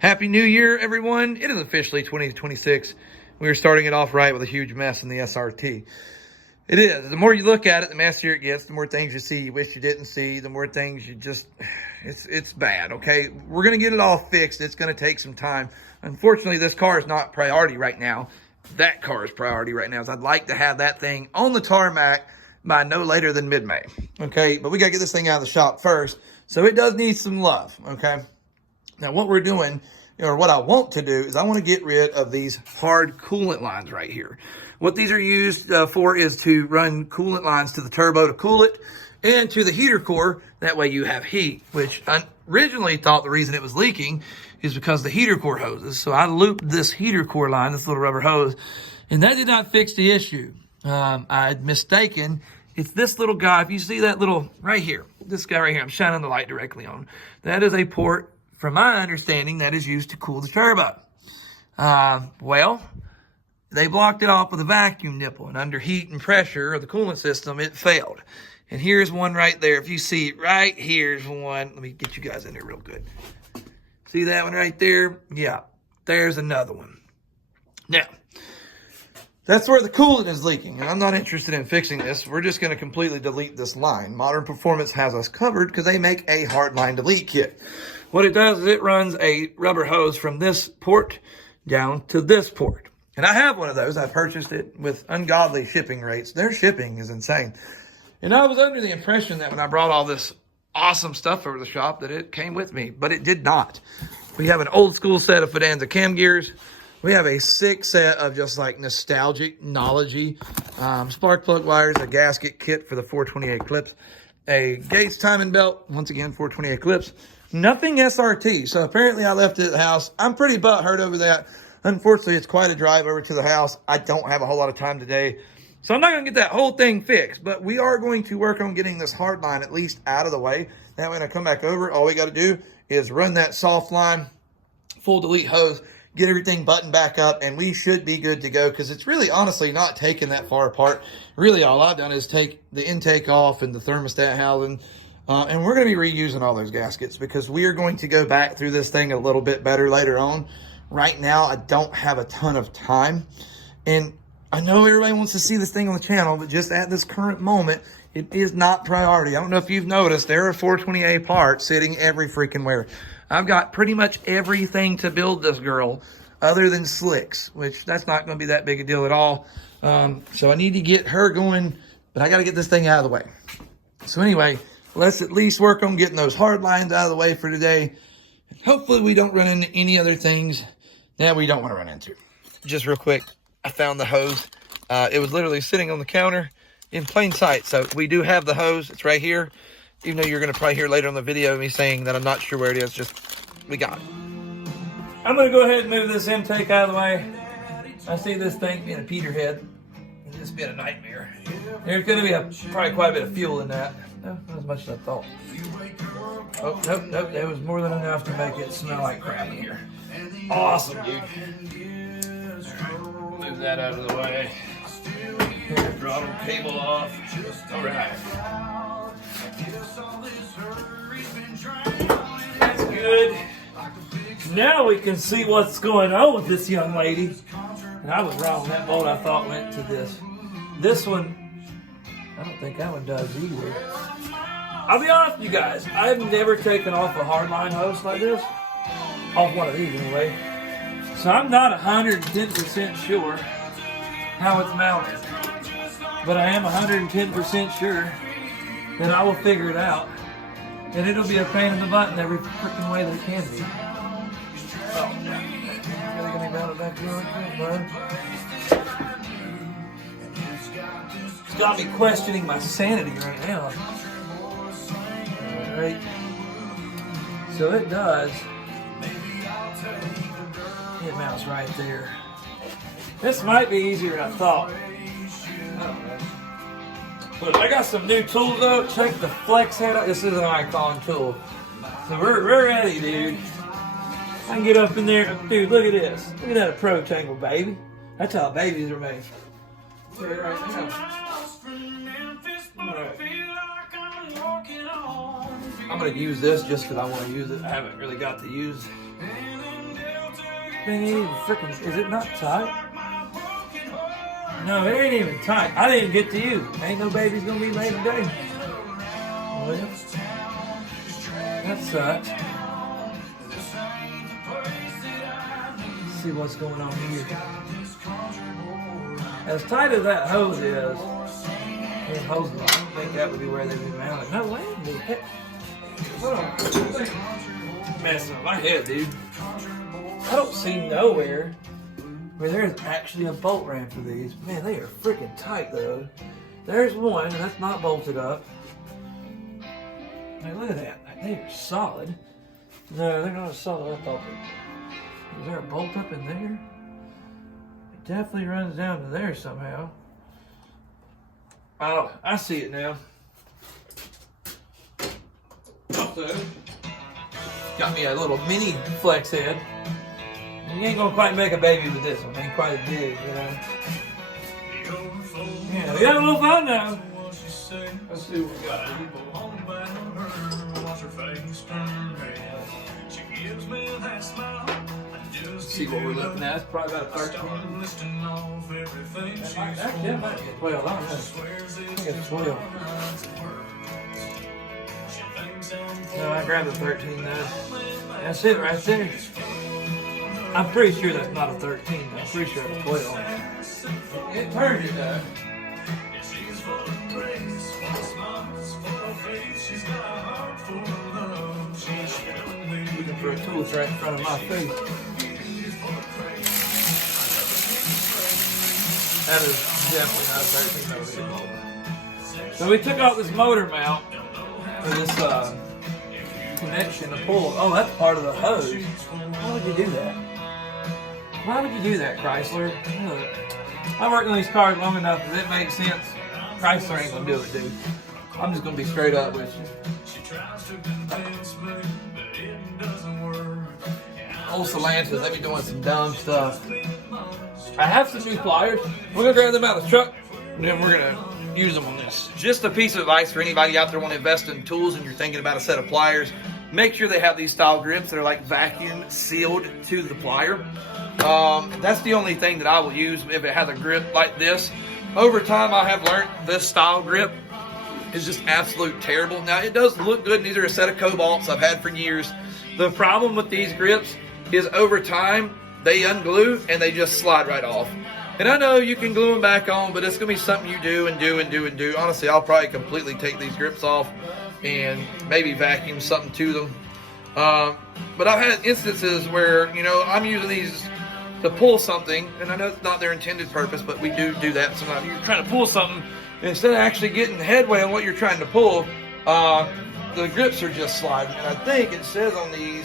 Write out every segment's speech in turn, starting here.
Happy New Year, everyone. It is officially 2026. We are starting it off right with a huge mess in the SRT. It is. The more you look at it, the messier it gets. The more things you see you wish you didn't see. The more things you just... It's bad, okay? We're going to get it all fixed. It's going to take some time. Unfortunately, this car is not priority right now. That car is priority right now. I'd like to have that thing on the tarmac by no later than mid-May, okay? But we got to get this thing out of the shop first. So it does need some love, okay? Now, what we're doing, or what I want to do, is I want to get rid of these hard coolant lines right here. What these are used for is to run coolant lines to the turbo to cool it and to the heater core. That way you have heat, which I originally thought the reason it was leaking is because the heater core hoses. So I looped this heater core line, this little rubber hose, and that did not fix the issue. I'd mistaken. It's this little guy. If you see that little, right here, this guy right here, I'm shining the light directly on. That is a port, from my understanding, that is used to cool the turbo. Well, they blocked it off with a vacuum nipple, and under heat and pressure of the coolant system, it failed. And here's one right there. If you see it right here's one. Let me get you guys in there real good. See that one right there? Yeah, there's another one. Now, that's where the coolant is leaking, and I'm not interested in fixing this. We're just going to completely delete this line. Modern Performance has us covered because they make a hard line delete kit. What it does is it runs a rubber hose from this port down to this port. And I have one of those. I purchased it with ungodly shipping rates. Their shipping is insane. And I was under the impression that when I brought all this awesome stuff over the shop that it came with me, but it did not. We have an old school set of Fidanza cam gears. We have a sick set of just like nostalgic, knowledge-y spark plug wires, a gasket kit for the 428 clips, a Gates timing belt, once again, 428 clips. Nothing SRT. So apparently I left it at the house. I'm pretty butthurt over that. Unfortunately, it's quite a drive over to the house. I don't have a whole lot of time today. So I'm not going to get that whole thing fixed. But we are going to work on getting this hard line at least out of the way. That way when I come back over, all we got to do is run that soft line, full delete hose, get everything buttoned back up, and we should be good to go because it's really honestly not taking that far apart. Really all I've done is take the intake off and the thermostat housing. And we're going to be reusing all those gaskets because we are going to go back through this thing a little bit better later on. Right now, I don't have a ton of time. And I know everybody wants to see this thing on the channel, but just at this current moment, it is not priority. I don't know if you've noticed, there are 420A parts sitting every freaking where. I've got pretty much everything to build this girl other than slicks, which that's not going to be that big a deal at all. So I need to get her going, but I got to get this thing out of the way. So anyway, let's at least work on getting those hard lines out of the way for today. Hopefully we don't run into any other things that we don't want to run into. Just real quick, I found the hose. It was literally sitting on the counter in plain sight. So we do have the hose. It's right here. Even though you're going to probably hear later on the video me saying that I'm not sure where it is, just we got it. I'm going to go ahead and move this intake out of the way. I see this thing being a peterhead. It's just being a nightmare. There's going to be probably quite a bit of fuel in that. No, not as much as I thought. Oh, nope. There was more than enough to make it smell like crap in here. Awesome, dude. Move that out of the way. Here, throttle cable off. All right. That's good. Now we can see what's going on with this young lady. And I was wrong. That bolt I thought went to this. This one, I don't think that one does either. I'll be honest with you guys. I've never taken off a hardline hose like this. Off one of these anyway. So I'm not 110% sure how it's mounted. But I am 110% sure that I will figure it out. And it'll be a pain in the butt in every freaking way that it can be. Oh, gotta get me mounted back here like that, bud. It's got me questioning my sanity right now. Alright. So it does. It mounts right there. This might be easier than I thought. But I got some new tools though. Check the flex head out. This is an Icon tool. So we're ready, dude. I can get up in there. Dude, look at this. Look at that approach angle, baby. That's how babies are made. Right now. Right. I'm going to use this just because I want to use it. I haven't really got to use Thing ain't even freaking. Is it not tight? No, it ain't even tight. I didn't get to you. Ain't no baby's gonna be made today. Well, that sucks. Let's see what's going on here. As tight as that hose is, that hose, I don't think that would be where they'd be mounted. No way, dude. Hold on. Messing with my head, dude. I don't see nowhere where there's actually a bolt ramp for these. Man, they are freaking tight though. There's one, and that's not bolted up. Hey, look at that. They are solid. No, they're not as solid as I thought. Is there a bolt up in there? It definitely runs down to there somehow. Oh, I see it now. Also, got me a little mini flex head. You ain't gonna quite make a baby with this one. Ain't quite as big, you know. Yeah, we got a little fun now. Let's see what we got. Let's see what we're looking at. It's probably about a 13. That might be a 12. I don't know. I think it's 12. No, I grabbed a 13 now. That's it right there. I'm pretty sure that's not a 13. I'm pretty sure it's 12. It turned it though. Looking for a tool right in front of my face. That is definitely not a 13 motor. So we took out this motor mount for this connection to pull. Oh, that's part of the hose. Why would you do that? Why would you do that, Chrysler? Look, I worked on these cars long enough that it makes sense. Chrysler ain't gonna do it, dude. I'm just gonna be straight up with you. Old Solantis, they be doing some dumb stuff. I have some new pliers. We're gonna grab them out of the truck, and then we're gonna use them on this. Just a piece of advice for anybody out there want to invest in tools and you're thinking about a set of pliers. Make sure they have these style grips that are like vacuum sealed to the plier. That's the only thing that I will use if it has a grip like this. Over time, I have learned this style grip is just absolute terrible. Now, it does look good. These are a set of Cobalts I've had for years. The problem with these grips is over time, they unglue and they just slide right off. And I know you can glue them back on, but it's going to be something you do and do and do and do. Honestly, I'll probably completely take these grips off and maybe vacuum something to them. But I've had instances where, you know, I'm using these to pull something, and I know it's not their intended purpose, but we do that sometimes. You're trying to pull something, and instead of actually getting headway on what you're trying to pull, the grips are just sliding. And I think it says on these,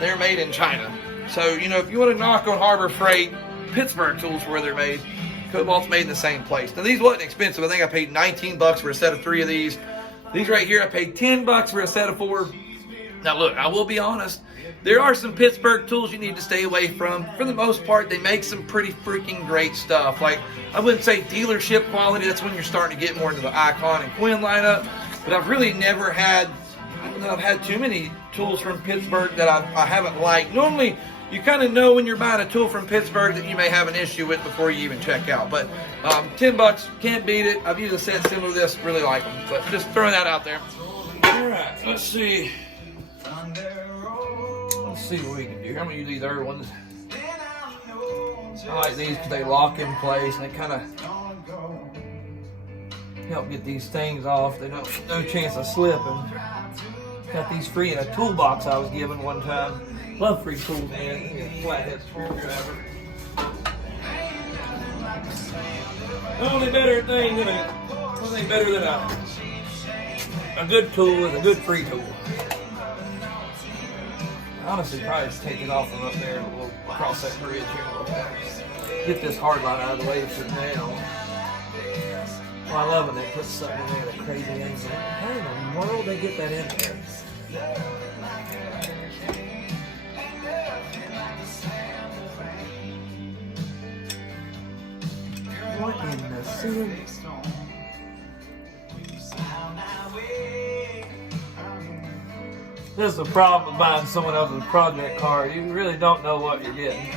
they're made in China. So, you know, if you want to knock on Harbor Freight, Pittsburgh tools where they're made, Cobalt's made in the same place. Now, these wasn't expensive. I think I paid $19 for a set of 3 of these. These right here, I paid $10 for a set of 4. Now, look, I will be honest. There are some Pittsburgh tools you need to stay away from. For the most part, they make some pretty freaking great stuff. Like, I wouldn't say dealership quality. That's when you're starting to get more into the Icon and Quinn lineup. But I've really never had, I don't know, I've had too many tools from Pittsburgh that I haven't liked. Normally, you kind of know when you're buying a tool from Pittsburgh that you may have an issue with before you even check out. But $10, can't beat it. I've used a set similar to this, really like them. But just throwing that out there. All right, let's see. Let's see what we can do. I'm gonna use these other ones. I like these because they lock in place and they kind of help get these things off. They don't, no chance of slipping. Got these free in a toolbox I was given one time. Love free tools, man. Flathead screwdriver. Only better thing than nothing better than a good tool is a good free tool. Honestly, probably just take it off from up there and we'll cross that bridge here a little bit. Get this hard line out of the way for now. Well, I love when they put something in there at a crazy angle. How in the world they get that in there? What in the ceiling? This is the problem with buying someone else's project car. You really don't know what you're getting.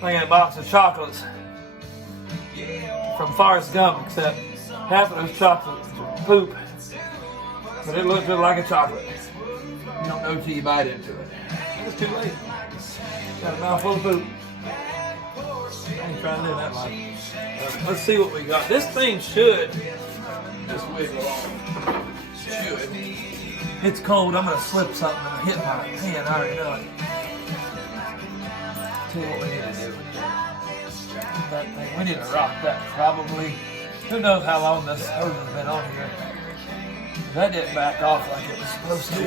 I got a box of chocolates from Forrest Gump, except half of those chocolates are poop. But it looks just like a chocolate. You don't know till you bite into it. It's too late. Got a mouthful of poop. I ain't trying to live that life. Let's see what we got. This thing should just wiggle along. Should. It's cold. I'm gonna slip something and hit my hand. I already know it. Tell you what we need to do. That thing. We need to rock that probably. Who knows how long this hose has been on here. That didn't back off like it was supposed to. See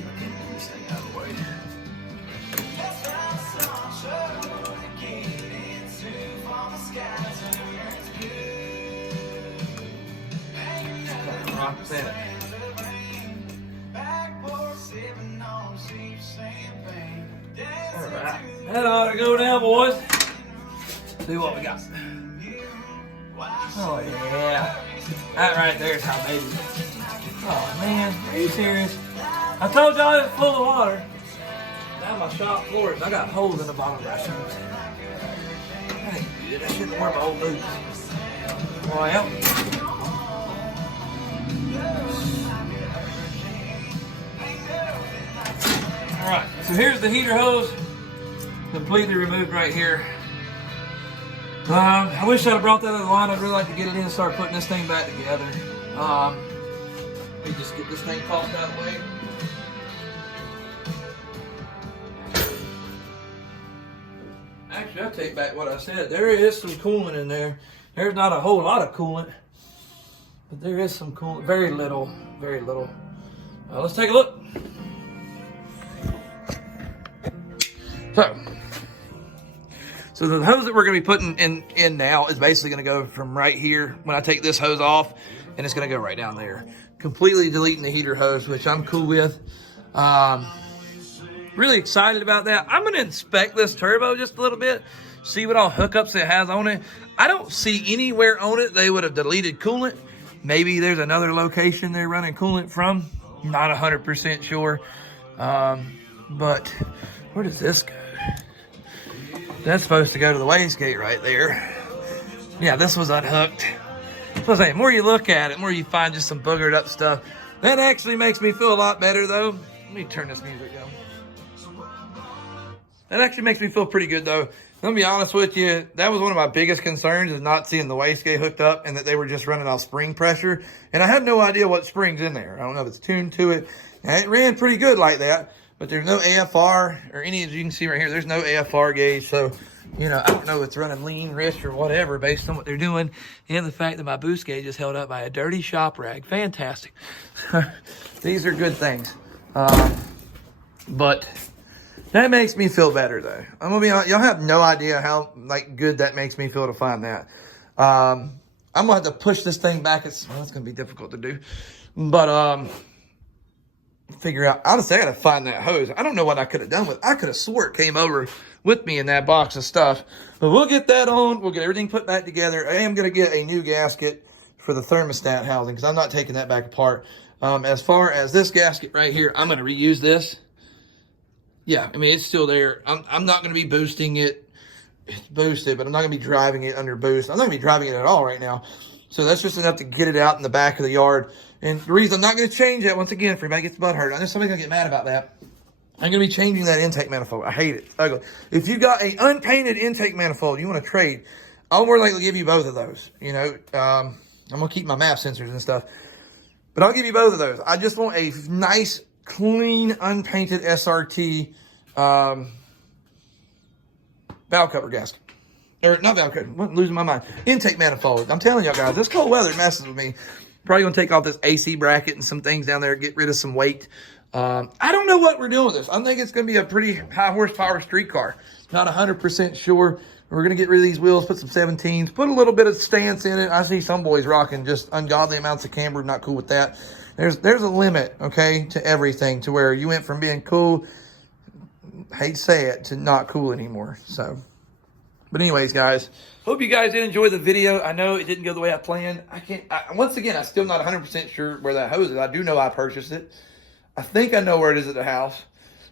if I can get this thing out of the way. Rock that. Alright, that ought to go now, boys. See what we got. Oh yeah. That right there is how baby. Oh man, are you serious? I told y'all it's full of water. Now my shop floors, I got holes in the bottom of my shoes. I ain't good. I shouldn't wear my old boots. Well. Alright, so here's the heater hose. Completely removed right here. I wish I'd have brought that other line. I'd really like to get it in and start putting this thing back together. Let me just get this thing tossed out of the way. Actually, I'll take back what I said. There is some coolant in there. There's not a whole lot of coolant, but there is some coolant. Very little, very little. Let's take a look. So the hose that we're going to be putting in now is basically going to go from right here when I take this hose off, and it's going to go right down there. Completely deleting the heater hose, which I'm cool with. Really excited about that. I'm going to inspect this turbo just a little bit, see what all hookups it has on it. I don't see anywhere on it they would have deleted coolant. Maybe there's another location they're running coolant from. Not 100% sure. But where does this go? That's supposed to go to the wastegate right there. Yeah, this was unhooked. So I say, the more you look at it, the more you find just some boogered up stuff. That actually makes me feel a lot better though. Let me turn this music down. That actually makes me feel pretty good though. Let me be honest with you, that was one of my biggest concerns, is not seeing the wastegate hooked up and that they were just running off spring pressure. And I have no idea what spring's in there. I don't know if it's tuned to it. And it ran pretty good like that. But there's no AFR or any, as you can see right here, there's no AFR gauge. So, you know, I don't know if it's running lean, rich, or whatever based on what they're doing. And the fact that my boost gauge is held up by a dirty shop rag. Fantastic. These are good things. But that makes me feel better though. I'm gonna be honest, y'all have no idea how good that makes me feel to find that. I'm gonna have to push this thing back. It's gonna be difficult to do. But figure out, honestly, I gotta find that hose. I don't know what I could have done with it. I could have swore it came over with me in that box of stuff. But we'll get that on. We'll get everything put back together. I am gonna get a new gasket for the thermostat housing because I'm not taking that back apart. As far as this gasket right here, I'm gonna reuse this. Yeah, I mean, it's still there. I'm not gonna be boosting it. It's boosted, but I'm not gonna be driving it under boost. I'm not gonna be driving it at all right now. So that's just enough to get it out in the back of the yard. And the reason I'm not going to change that, once again, for anybody gets the butt hurt, I know somebody's going to get mad about that. I'm going to be changing that intake manifold. I hate it. It's ugly. If you've got an unpainted intake manifold you want to trade, I'll more likely give you both of those. You know, I'm going to keep my map sensors and stuff. But I'll give you both of those. I just want a nice, clean, unpainted SRT valve cover gasket. Or not valve cover. I'm losing my mind. Intake manifold. I'm telling y'all guys, this cold weather messes with me. Probably gonna take off this AC bracket and some things down there, get rid of some weight. I don't know what we're doing with this. I think it's gonna be a pretty high horsepower street car. Not 100% sure. We're gonna get rid of these wheels, put some 17s, put a little bit of stance in it. I see some boys rocking just ungodly amounts of camber. Not cool with that. There's a limit, okay, to everything, to where you went from being cool, hate to say it, to not cool anymore. So, But anyways, guys, hope you guys did enjoy the video. I know it didn't go the way I planned. Once again, I'm still not 100% sure where that hose is. I do know I purchased it. I think I know where it is at the house.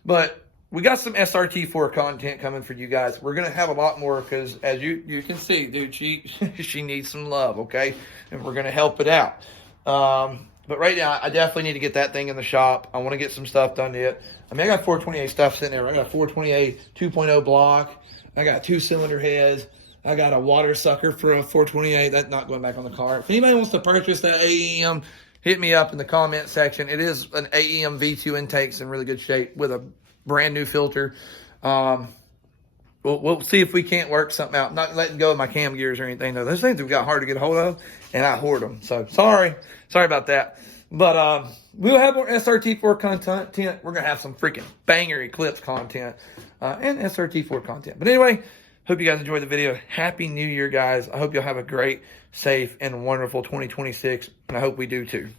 But we got some SRT4 content coming for you guys. We're going to have a lot more because, as you can see, dude, she needs some love, okay? And we're going to help it out. But right now, I definitely need to get that thing in the shop. I want to get some stuff done to it. I mean, I got 428 stuff sitting there. I got a 428 2.0 block. I got 2-cylinder heads. I got a water sucker for a 428. That's not going back on the car. If anybody wants to purchase that AEM, hit me up in the comment section. It is an AEM V2 intake. It's in really good shape with a brand new filter. We'll see if we can't work something out. I'm not letting go of my cam gears or anything, though. Those things have got hard to get a hold of, and I hoard them. So, sorry about that. But we'll have more SRT4 content. We're going to have some freaking banger Eclipse content and SRT4 content. But anyway, hope you guys enjoyed the video. Happy New Year, guys. I hope you'll have a great, safe, and wonderful 2026, and I hope we do too.